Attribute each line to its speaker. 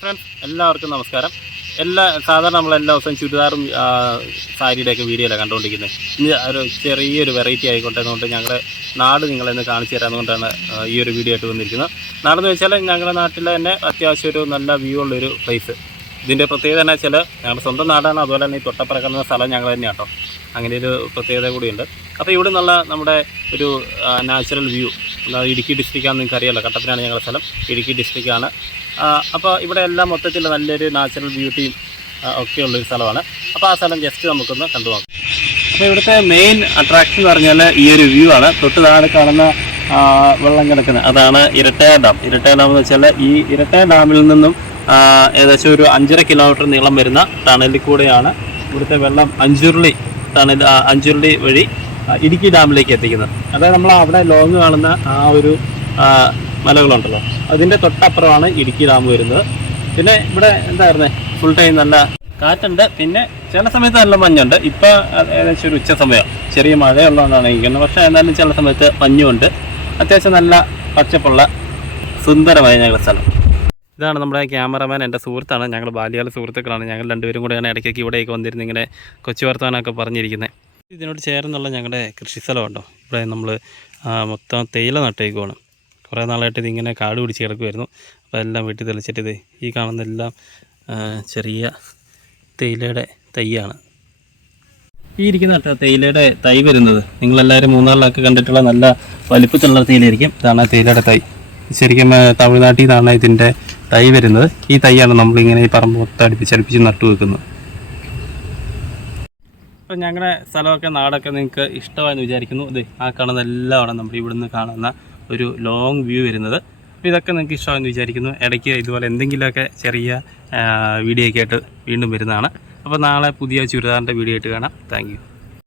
Speaker 1: Friends എല്ലാവർക്കും നമസ്കാരം. എല്ലാ സാധാരണ നമ്മൾ എല്ലാ ദിവസവും ചുരിദാറും സാരിയുടെയൊക്കെ വീഡിയോയിലാണ് കണ്ടുകൊണ്ടിരിക്കുന്നത് ഇന്ന് ഒരു ചെറിയൊരു വെറൈറ്റി ആയിക്കോട്ടെ എന്നുകൊണ്ട് ഞങ്ങളുടെ നാട് നിങ്ങളെന്ന് കാണിച്ചു തരാമെന്നുകൊണ്ടാണ് ഈ ഒരു വീഡിയോ ആയിട്ട് വന്നിരിക്കുന്നത്. നാടെന്ന് വെച്ചാൽ ഞങ്ങളുടെ നാട്ടിൽ തന്നെ അത്യാവശ്യം ഒരു നല്ല വ്യൂ ഉള്ളൊരു പ്ലേസ് ഇതിന്റെ പ്രത്യേകത എന്ന് വെച്ചാൽ ഞങ്ങളുടെ സ്വന്തം നാടാണ്. അതുപോലെ തന്നെ ഈ തൊട്ടപ്പറക്കുന്ന സ്ഥലം ഞങ്ങൾ തന്നെയാണ് കേട്ടോ അങ്ങനെ ഒരു പ്രത്യേകത കൂടിയുണ്ട്. അപ്പോൾ ഇവിടെ നിന്നുള്ള നമ്മുടെ ഒരു നാച്ചുറൽ വ്യൂ അതായത് ഇടുക്കി ഡിസ്ട്രിക്റ്റാണെന്ന് നിങ്ങൾക്ക് അറിയാമല്ലോ കട്ടപ്പനയാണ് ഞങ്ങളുടെ സ്ഥലം ഇടുക്കി ഡിസ്ട്രിക്റ്റാണ്. അപ്പോൾ ഇവിടെ എല്ലാം മൊത്തത്തിൽ നല്ലൊരു നാച്ചുറൽ ബ്യൂട്ടിയും ഒക്കെയുള്ളൊരു സ്ഥലമാണ്. അപ്പോൾ ആ സ്ഥലം ജസ്റ്റ് നമുക്കൊന്ന് കണ്ടു നോക്കാം. അപ്പോൾ ഇവിടുത്തെ മെയിൻ അട്രാക്ഷൻ എന്ന് പറഞ്ഞാൽ ഈ ഒരു വ്യൂ ആണ്. തൊട്ട് താഴെ കാണുന്ന വെള്ളം കിടക്കുന്നത്. അതാണ് ഇരട്ടയ ഡാം. ഇരട്ടയ ഡാം എന്ന് വെച്ചാൽ ഈ ഇരട്ടയ ഡാമിൽ നിന്നും ഏകദേശം ഒരു അഞ്ചര കിലോമീറ്റർ നീളം വരുന്ന ടണലിൽ കൂടെയാണ് ഇവിടുത്തെ വെള്ളം അഞ്ചുരുളി ടണൽ ആ, അഞ്ചുരുളി വഴി ഇടുക്കി ഡാമിലേക്ക് എത്തിക്കുന്നത്. അതായത് നമ്മൾ അവിടെ ലോങ് കാണുന്ന ആ ഒരു മലകളുണ്ടല്ലോ. അതിന്റെ തൊട്ടപ്പുറമാണ് ഇടുക്കി ഡാം വരുന്നത്. പിന്നെ ഇവിടെ എന്തായിരുന്നേ ഫുൾ ടൈം നല്ല കാറ്റുണ്ട്. പിന്നെ ചില സമയത്ത് നല്ല മഞ്ഞുണ്ട്. ഇപ്പം ഏകദേശം ഒരു ഉച്ച സമയം. ചെറിയ മഴയുള്ളതുകൊണ്ടാണ് ഇരിക്കുന്നത് പക്ഷേ എന്നാലും ചില സമയത്ത് മഞ്ഞുണ്ട്. അത്യാവശ്യം നല്ല പച്ചപ്പുള്ള സുന്ദരമായ ഞങ്ങളുടെ സ്ഥലം. ഇതാണ് നമ്മുടെ ക്യാമറമാൻ എന്റെ സുഹൃത്താണ്. ഞങ്ങൾ ബാല്യകാല സുഹൃത്തുക്കളാണ്. ഞങ്ങൾ രണ്ടുപേരും കൂടെയാണ് ഇടയ്ക്കൊക്കെ ഇവിടേക്ക് വന്നിരുന്ന് ഇങ്ങനെ കൊച്ചു വർത്തമാനമൊക്കെ പറഞ്ഞിരിക്കുന്നത്. ഇതിനോട് ചേർന്നുള്ള ഞങ്ങളുടെ കൃഷി സ്ഥലമുണ്ടോ ഇവിടെ നമ്മൾ മൊത്തം തേയില നട്ടേക്കുവാണ്. കുറേ നാളായിട്ട് ഇതിങ്ങനെ കാട് പിടിച്ച് കിടക്കുമായിരുന്നു അപ്പോൾ എല്ലാം വെട്ടി തെളിച്ചിട്ട് ഇത് ഈ കാണുന്നതെല്ലാം എല്ലാം ചെറിയ തേയിലയുടെ തൈയാണ്. ഈ ഇരിക്കുന്ന തേയിലയുടെ തൈ വരുന്നത്. നിങ്ങളെല്ലാവരും മൂന്നാറിലൊക്കെ കണ്ടിട്ടുള്ള നല്ല വലിപ്പത്തിലുള്ള തേയിലയായിരിക്കും. ഇതാണ് തേയിലയുടെ തൈ. ശരിക്കും തമിഴ്നാട്ടിൽ നിന്നാണ് ഇതിന്റെ തൈ വരുന്നത്. ഈ തൈയാണ് നമ്മളിങ്ങനെ ഈ പറമ്പ് മൊത്തം അടുപ്പിച്ചടുപ്പിച്ച് നട്ടു വെക്കുന്നത് അപ്പം ഞങ്ങളുടെ സ്ഥലമൊക്കെ നാടൊക്കെ നിങ്ങൾക്ക് ഇഷ്ടമായെന്ന് വിചാരിക്കുന്നു. ഇത് ആ കാണുന്ന എല്ലാമാണ് നമ്മൾ ഇവിടുന്ന് കാണുന്ന ഒരു ലോങ് വ്യൂ വരുന്നത്. അപ്പോൾ ഇതൊക്കെ നിങ്ങൾക്ക് ഇഷ്ടമായെന്ന് വിചാരിക്കുന്നു. ഇടയ്ക്ക് ഇതുപോലെ എന്തെങ്കിലുമൊക്കെ ചെറിയ വീഡിയോ ഒക്കെ ആയിട്ട് വീണ്ടും വരുന്നതാണ്. അപ്പോൾ നാളെ പുതിയ ചുരിദാറിന്റെ വീഡിയോ ആയിട്ട് കാണാം. താങ്ക്